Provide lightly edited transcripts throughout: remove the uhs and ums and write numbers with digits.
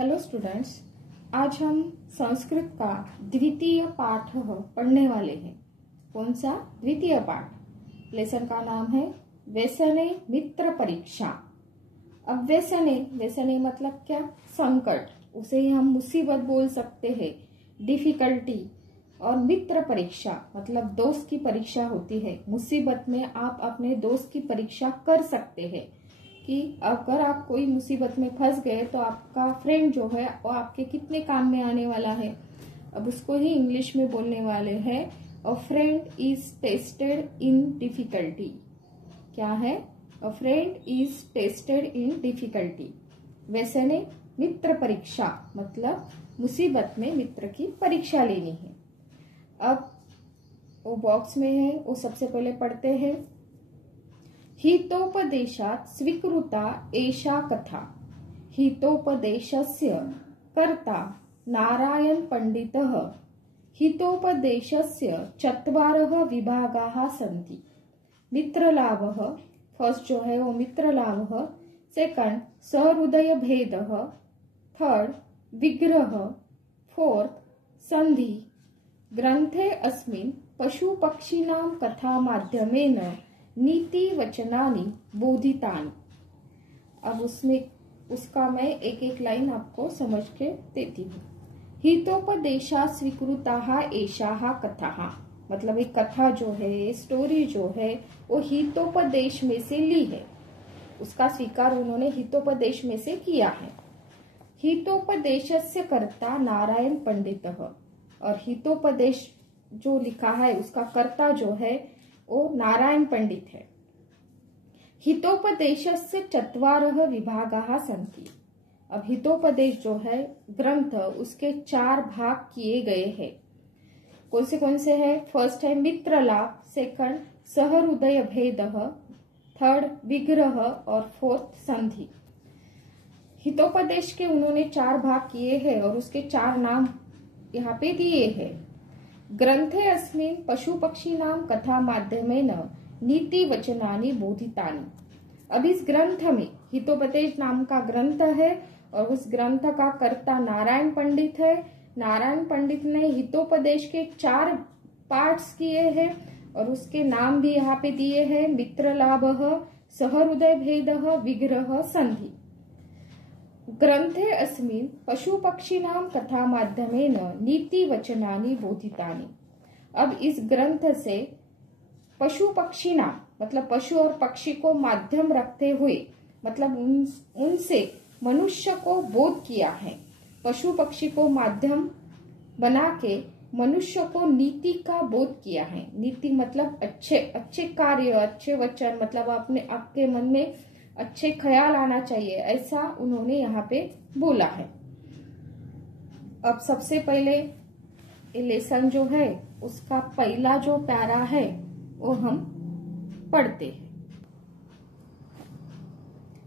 Hello students, आज हम संस्कृत का द्वितीय पाठ पढ़ने वाले हैं। कौन सा? द्वितीय पाठ। लेसन का नाम है व्यसने मित्र परीक्षा। अब व्यसने मतलब क्या? संकट, उसे ही हम मुसीबत बोल सकते हैं, डिफिकल्टी। और मित्र परीक्षा मतलब दोस्त की परीक्षा होती है। मुसीबत में आप अपने दोस्त की परीक्षा कर सकते हैं कि अगर आप कोई मुसीबत में फंस गए तो आपका फ्रेंड जो है वो आपके कितने काम में आने वाला है। अब उसको ही इंग्लिश में बोलने वाले हैं, a friend is tested in difficulty. क्या है? A friend is tested in difficulty. व्यसने मित्र परीक्षा मतलब मुसीबत में मित्र की परीक्षा लेनी है। अब वो बॉक्स में है, वो सबसे पहले पढ़ते हैं। हितोपदेशात् स्वीकृता एषा कथा। हितोपदेशस्य कर्ता नारायण पंडितः। हितोपदेशस्य चत्वारः विभागाः सन्ति। मित्रलाभः, फर्स्ट जो है वो मित्रलाभः, सेकंड सहृदय भेदः, थर्ड विग्रह, फोर्थ संधि। ग्रंथे अस्मिन् पशुपक्षिणां कथा माध्यमेन नीति वचनानि बोधितानि। अब उसका मैं एक एक लाइन आपको समझ के देती हूँ। हितोपदेशा स्वीकृताः एषाः कथाः मतलब एक कथा जो है, स्टोरी जो है, वो हितोपदेश में से ली है। उसका स्वीकार उन्होंने हितोपदेश में से किया है। हितोपदेशस्य कर्ता नारायण पंडितः, और हितोपदेश जो लिखा है उसका कर्ता जो है वो नारायण पंडित है। हितोपदेशस्य चत्वारः विभागाः सन्ति। अब हितोपदेश जो है ग्रंथ, उसके 4 भाग किए गए हैं। कौन से है? फर्स्ट है मित्रलाभ, सेकंड सहृदय भेदः, थर्ड विग्रह और फोर्थ संधि। हितोपदेश के उन्होंने 4 भाग किए हैं और उसके 4 नाम यहाँ पे दिए हैं। ग्रंथे अस्मिन् पशु पक्षिणां कथा माध्यमेन नीति वचनानि बोधितानि। अब इस ग्रंथ में, हितोपदेश नाम का ग्रंथ है और उस ग्रंथ का कर्ता नारायण पंडित है। नारायण पंडित ने हितोपदेश के 4 पार्ट्स किए हैं और उसके नाम भी यहाँ पे दिए हैं। मित्रलाभः, सहृदय भेदः, विग्रह, संधि। ग्रंथे अस्मिन् पशुपक्षिणां कथा माध्यमेन नीति वचनानि बोधितानि। अब इस ग्रंथ से पशु पक्षिणां मतलब पशु और पक्षी को माध्यम रखते हुए मतलब उनसे मनुष्य को बोध किया है। पशु पक्षी को माध्यम बना के मनुष्य को नीति का बोध किया है। नीति मतलब अच्छे कार्य, अच्छे वचन, मतलब आपके मन में अच्छे ख्याल आना चाहिए, ऐसा उन्होंने यहाँ पे बोला है। अब सबसे पहले लेसन जो है उसका पहला जो प्यारा है वो हम पढ़ते हैं।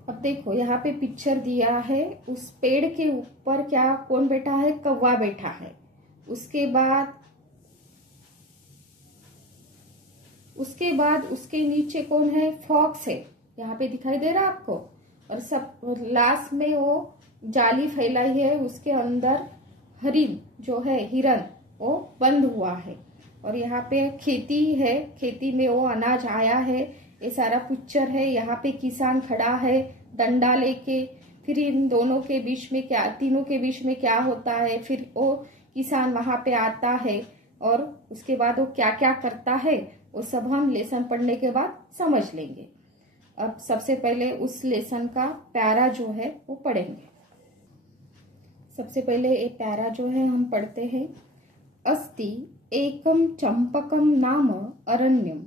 अब देखो यहाँ पे पिक्चर दिया है, उस पेड़ के ऊपर क्या कौन बैठा है? कौवा बैठा है। उसके बाद उसके नीचे कौन है? फॉक्स है, यहाँ पे दिखाई दे रहा आपको। और सब लास्ट में वो जाली फैलाई है, उसके अंदर हरिण जो है, हिरन, वो बंद हुआ है। और यहाँ पे खेती है, खेती में वो अनाज आया है, ये सारा पिक्चर है। यहाँ पे किसान खड़ा है डंडा लेके। फिर इन दोनों के बीच में क्या, तीनों के बीच में क्या होता है, फिर वो किसान वहां पे आता है और उसके बाद वो क्या क्या करता है वो सब हम लेसन पढ़ने के बाद समझ लेंगे। अब सबसे पहले उस लेसन का प्यारा जो है वो पढ़ेंगे। सबसे पहले एक प्यारा जो है हम पढ़ते हैं। अस्ति एकम चंपकम नाम अरण्यम,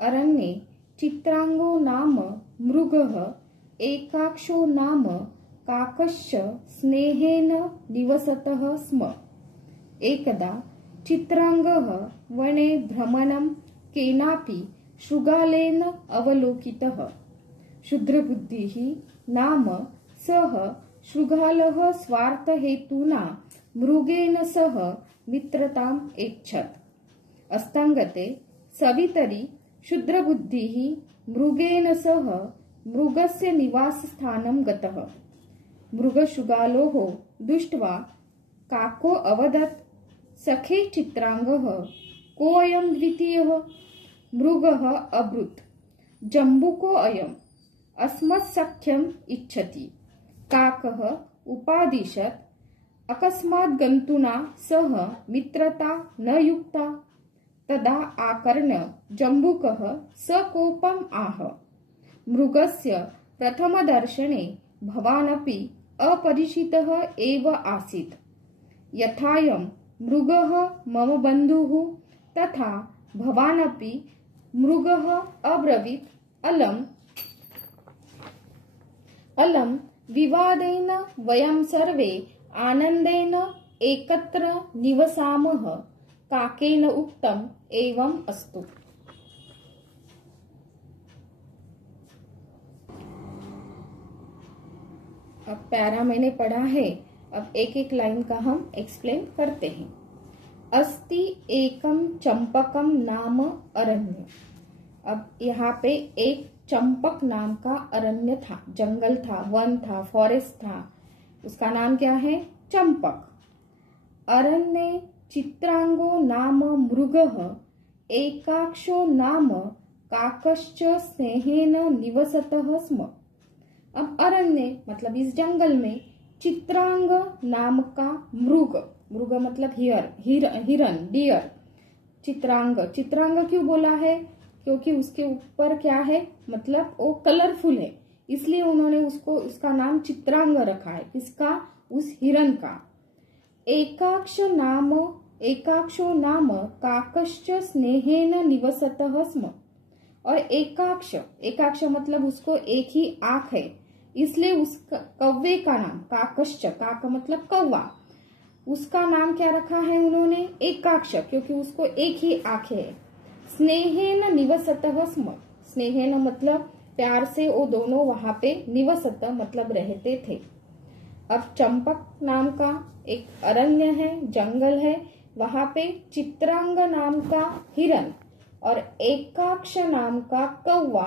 अरण्ये चित्रांगो नाम मृगः, एकाक्षो नाम काकश्च स्नेहेन निवसतः स्म। एकदा चित्रांगः वने भ्रमणं केनापि शृगालेन अवलोकितः। क्षुद्रबुद्धिः नाम सः शृगालः स्वार्थहेतुना मृगेण सह मित्रताम् ऐच्छत्। अस्तंगते सवितरि क्षुद्रबुद्धिः मृगेण सह मृगस्य निवासस्थानं गतः। मृगशृगालो दृष्ट्वा काको अवदत् सखे चित्रांगः कोऽयं द्वितीयः। मृगः अब्रुत् जम्बुको अयम् अस्मत्सख्यम् इच्छति। काकः उपादिशत् अकस्मात् गन्तुना सह मित्रता न युक्ता। तदा आकर्ण्य जम्बुकः सकोपम् आह। मृगस्य प्रथमदर्शने भवानपि अपरिचितः एव आसीत्। यथायं मृगः मम बन्धुः तथा भवानपि। मृगः अब्रवीत् अलं विवादेन वयं सर्वे आनन्देन एकत्र निवसामः। काकेन उक्तम् एवम् अस्तु। अब पैरा मैंने पढ़ा है, अब एक एक लाइन का हम एक्सप्लेन करते हैं। अस्ति एकम चंपकम नाम अरण्य। अब यहाँ पे एक चंपक नाम का अरण्य था, जंगल था, वन था, फॉरेस्ट था। उसका नाम क्या है? चंपक। अरण्ये चित्रांगो नाम मृगः एकाक्षो नाम काकश्च स्नेहेन निवसतः स्म। अब अरण्य मतलब इस जंगल में चित्रांग नाम का मृग, मृग मतलब हिरन, डियर। चित्रांग क्यों बोला है? क्योंकि उसके ऊपर क्या है, मतलब वो कलरफुल है, इसलिए उन्होंने उसका नाम चित्रांग रखा है। किसका? उस हिरन का। एकाक्षो नाम काकश्च स्नेहेन निवसतः स्म। और एकाक्ष मतलब उसको एक ही आंख है, इसलिए उस कौवे का नाम काकश्च, काक मतलब कौवा, उसका नाम क्या रखा है उन्होंने? एकाक्ष, क्योंकि उसको एक ही आंखें है। स्नेहेन निवसतः स्म। स्नेहेन मतलब प्यार से वो दोनों वहां पे, निवसत मतलब रहते थे। अब चंपक नाम का एक अरण्य है, जंगल है, वहां पे चित्रांग नाम का हिरन और एकाक्ष नाम का कौवा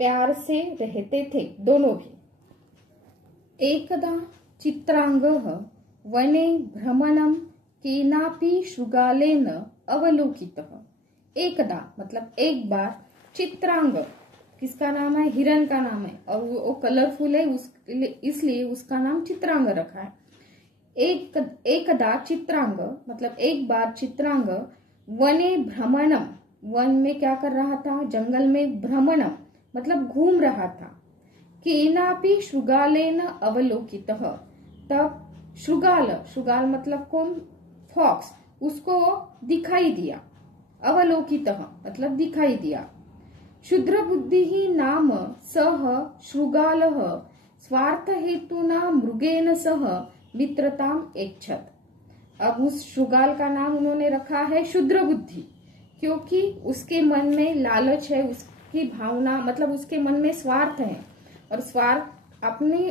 प्यार से रहते थे, दोनों भी। एकदा चित्रांगः वने भ्रमणं केनापि शृगालेन अवलोकितः। एकदा मतलब एक बार, चित्रांग किसका नाम है? हिरन का नाम है, और वो कलरफुल है, इसलिए उसका नाम चित्रांग रखा है। एकदा चित्रांग मतलब एक बार चित्रांग वने भ्रमणम, वन में क्या कर रहा था? जंगल में। भ्रमणम मतलब घूम रहा था। केनापि शृगालेन अवलोकितः, तब शृगाल मतलब कौन? फॉक्स, उसको दिखाई दिया। अवलोकितः मतलब दिखाई दिया। क्षुद्र बुद्धि नाम सह शृगालः स्वार्थ हेतुना मृगेन सह मित्रताम ऐच्छत्। अब उस शृगाल का नाम उन्होंने रखा है क्षुद्र बुद्धि, क्योंकि उसके मन में लालच है, उसकी भावना मतलब उसके मन में स्वार्थ है, और स्वार्थ अपने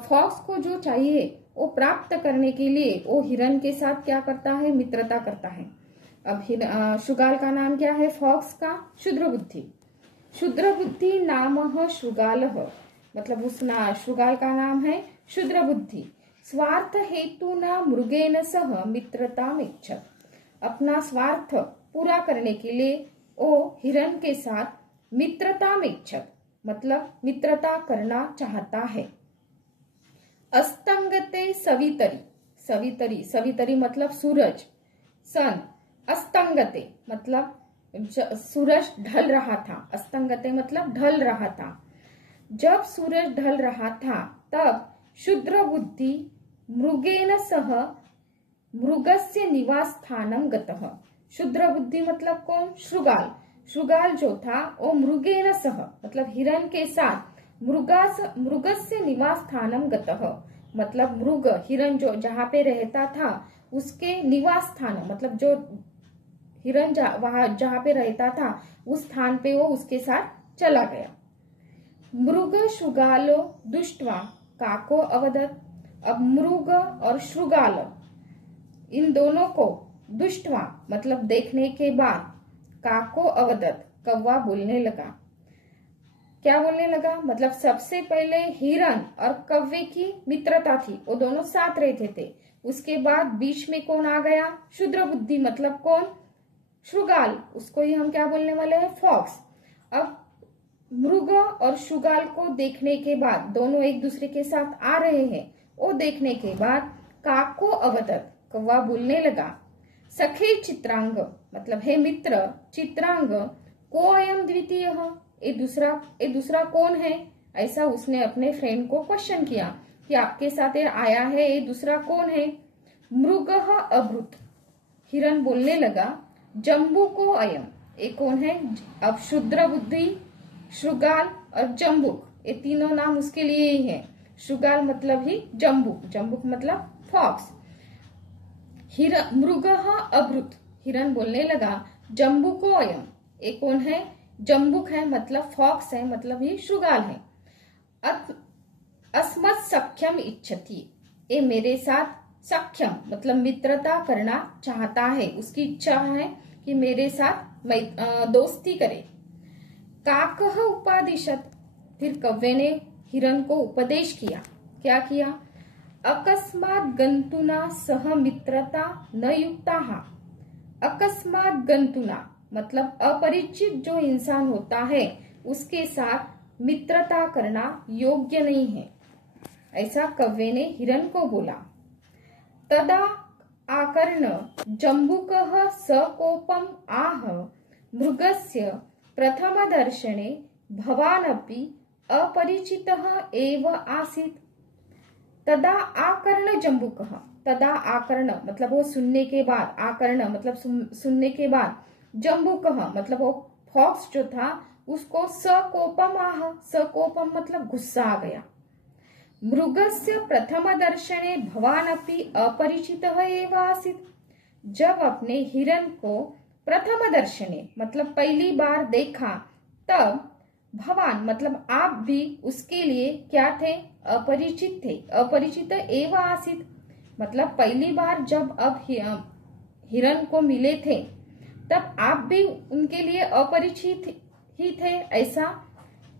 फॉक्स को जो चाहिए वो प्राप्त करने के लिए वो हिरन के साथ क्या करता है? मित्रता करता है। अब शृगाल का नाम क्या है? फॉक्स का क्षुद्र बुद्धि। क्षुद्र बुद्धि नामः शृगालः मतलब उस शृगाल का नाम है क्षुद्र बुद्धि। स्वार्थ हेतु न मृगेन सह मित्रताम इच्छत्। अपना स्वार्थ पूरा करने के लिए वो हिरन के साथ मित्रताम इच्छत् मतलब मित्रता करना चाहता है। अस्तंगते सवितरी मतलब सूरज, सन। अस्तंगते मतलब सूरज ढल रहा था, अस्तंगते मतलब ढल रहा था। जब सूरज ढल रहा था तब क्षुद्र बुद्धि मृगेन सह मृगस्य निवास स्थानम गतः। क्षुद्र बुद्धि मतलब कौन? शृगाल जो था वो मृगेन सह मतलब हिरन के साथ मृगस्य निवास स्थानम गतः मतलब मृग हिरन जो जहाँ पे रहता था उसके निवास स्थान मतलब जो हिरन जहाँ पे रहता था उस स्थान पे वो उसके साथ चला गया। मृग शृगालो दुष्ट्वा काको अवदत्। अब मृग और शृगाल इन दोनों को दुष्ट्वा मतलब देखने के बाद काको अवदत् कौवा बोलने लगा। क्या बोलने लगा, मतलब सबसे पहले हिरन और कौवे की मित्रता थी, वो दोनों साथ रहते थे। उसके बाद बीच में कौन आ गया, क्षुद्र बुद्धि, मतलब कौन, शृगाल, उसको ही हम क्या बोलने वाले हैं, फॉक्स। अब मृग और शृगाल को देखने के बाद, दोनों एक दूसरे के साथ आ रहे हैं, वो देखने के बाद काको अवदत, कौवा बोलने लगा, सखे चित्रांग, मतलब हे मित्र चित्रांग, को अयम द्वितीय, ये दूसरा कौन है, ऐसा उसने अपने फ्रेंड को क्वेश्चन किया कि आपके साथ ये आया है, ये दूसरा कौन है। मृगः अब्रुत, हिरन बोलने लगा, जम्बू को अयम, ये कौन है। अब क्षुद्र बुद्धि, शृगाल और जम्बुक, ये तीनों नाम उसके लिए ही है। शृगाल मतलब ही जम्बुक, जम्बुक मतलब फॉक्स। मृगः अब्रुत, हिरन बोलने लगा, जम्बू को अयम, ये कौन है, जम्बुक है, मतलब फॉक्स है, मतलब ये शृगाल है। अस्मत् सख्यम इच्छति, ये मेरे साथ सख्यम मतलब मित्रता करना चाहता है, उसकी इच्छा है कि मेरे साथ दोस्ती करे। काकः उपादिशत, फिर कौवे ने हिरन को उपदेश किया, क्या किया, अकस्मात् गंतुना सह मित्रता न युक्ताः, अकस्मात् गंतुना मतलब अपरिचित जो इंसान होता है उसके साथ मित्रता करना योग्य नहीं है, ऐसा कौवे ने हिरन को बोला। तदा आकर्ण जम्बुकः सकोपम आह, मृगस्य प्रथम दर्शने भवानपि अपरिचितः एव आसीत्। तदा आकर्ण जम्बुकः, तदा आकर्ण मतलब वो सुनने के बाद, आकर्ण मतलब सुनने के बाद, जम्बुकः मतलब वो फॉक्स जो था उसको सकोपम आह, सकोपम मतलब गुस्सा आ गया। मृगस्य प्रथम दर्शने भवानपि अपरिचितः एव आसीत्, जब अपने हिरन को प्रथम दर्शने मतलब पहली बार देखा, तब भवान मतलब आप भी उसके लिए क्या थे, अपरिचित थे, अपरिचित एव आसीत् मतलब पहली बार जब अब हिरन को मिले थे तब आप भी उनके लिए अपरिचित ही थे, ऐसा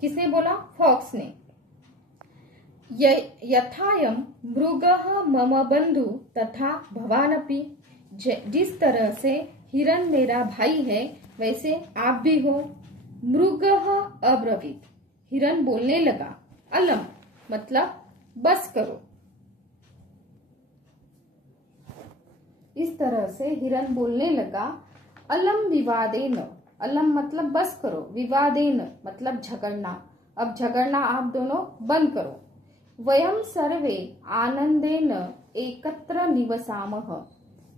किसने बोला, फॉक्स ने। यथायम मृगः मम बंधु तथा भवानपि, जिस तरह से हिरन मेरा भाई है वैसे आप भी हो। मृगः अब्रवीत, हिरन बोलने लगा, अलम मतलब बस करो। इस तरह से हिरन बोलने लगा, अलम विवादेन, अलम मतलब बस करो, विवादेन मतलब झगड़ना, अब झगड़ना आप दोनों बंद करो। वयम सर्वे आनंदेन एकत्र निवसामः,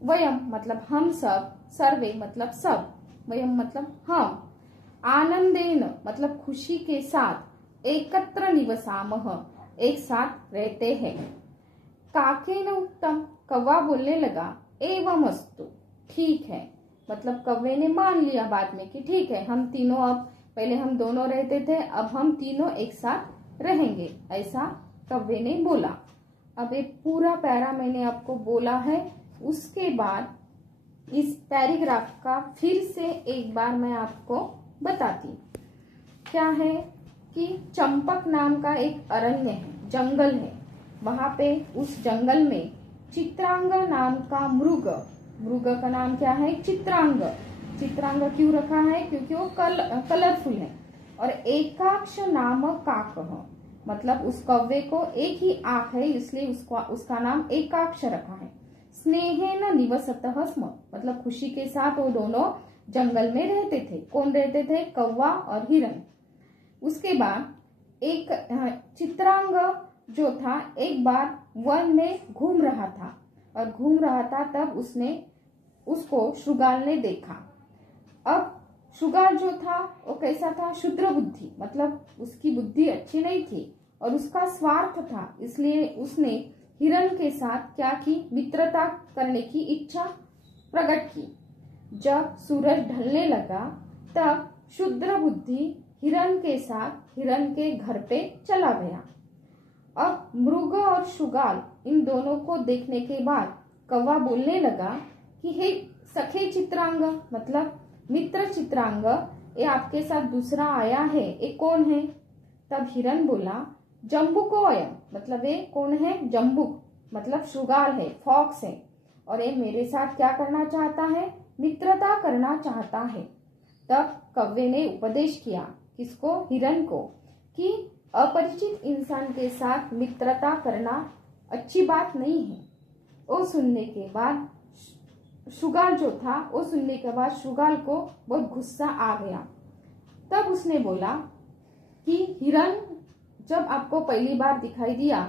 वयम मतलब हम सब, सर्वे मतलब सब, वयम मतलब हम, आनंदेन मतलब खुशी के साथ, एकत्र निवसामः एक साथ रहते हैं। काकेन उत्तम, कौवा बोलने लगा, एवं अस्तु, ठीक है, मतलब कौवे ने मान लिया बाद में कि ठीक है, हम तीनों, अब पहले हम दोनों रहते थे, अब हम तीनों एक साथ रहेंगे, ऐसा कौवे ने बोला। अब एक पूरा पैरा मैंने आपको बोला है, उसके बाद इस पैराग्राफ का फिर से एक बार मैं आपको बताती। क्या है कि चंपक नाम का एक अरण्य है, जंगल है, वहां पे उस जंगल में चित्रांग नाम का मृग, मृग का नाम क्या है, चित्रांग। चित्रांग क्यों रखा है, क्योंकि वो कलरफुल है। और एकाक्ष नाम काकः, मतलब उस कौवे को एक ही आंख है इसलिए उसका नाम एकाक्ष रखा है। स्नेहेन निवसतः स्म, मतलब खुशी के साथ वो दोनों जंगल में रहते थे। कौन रहते थे, कौवा और हिरन। उसके बाद एक चित्रांग जो था एक बार वन में घूम रहा था, और घूम रहा था तब उसको शृगाल ने देखा। अब शृगाल जो था वो कैसा था, क्षुद्र बुद्धि, मतलब उसकी बुद्धि अच्छी नहीं थी और उसका स्वार्थ था, इसलिए उसने हिरन के साथ क्या की, मित्रता करने की इच्छा प्रकट की। जब सूरज ढलने लगा तब क्षुद्र बुद्धि हिरन के साथ हिरन के घर पे चला गया। अब मृग और शृगाल इन दोनों को देखने के बाद कौवा बोलने लगा कि हे सखे चित्रांग, मतलब मित्र चित्रांग, ये आपके साथ दूसरा आया है, ये कौन है। तब हिरन बोला जम्बुकोयम, मतलब ये कौन है, जम्बुक मतलब शुगाल है, फॉक्स है, और ये मेरे साथ क्या करना चाहता है, मित्रता करना चाहता है। तब कौवे ने उपदेश किया, किसको, हिरन को, कि अपरिचित इंसान के साथ मित्रता करना अच्छी बात नहीं है। वो सुनने के बाद शुगाल जो था, वो सुनने के बाद शुगाल को बहुत गुस्सा आ गया। तब उसने बोला कि हिरन जब आपको पहली बार दिखाई दिया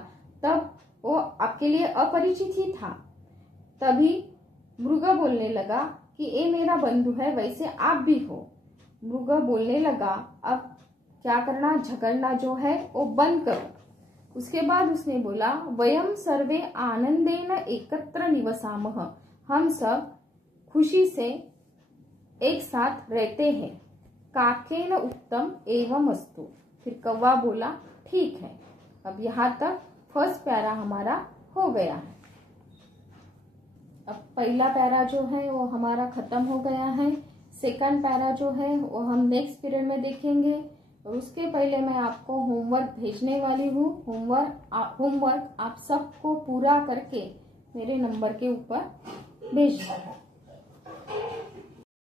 तब वो आपके लिए अपरिचित ही था। तभी मृग बोलने लगा कि ये मेरा बंधु है, वैसे आप भी हो। मृग बोलने लगा, अब क्या करना, झगड़ना जो है वो बंद करो। उसके बाद उसने बोला, वयम सर्वे आनंदेन एकत्र निवसामः, हम सब खुशी से एक साथ रहते हैं। काकेन उत्तम एवं अस्तु। फिर कौवा बोला, ठीक है। अब यहाँ तक फर्स्ट पैरा हमारा हो गया है। अब पहला पैरा जो है वो हमारा खत्म हो गया है। सेकंड पैरा जो है वो हम नेक्स्ट पीरियड में देखेंगे, और उसके पहले मैं आपको होमवर्क भेजने वाली हूँ। होमवर्क आप सबको पूरा करके मेरे नंबर के ऊपर भेजना है।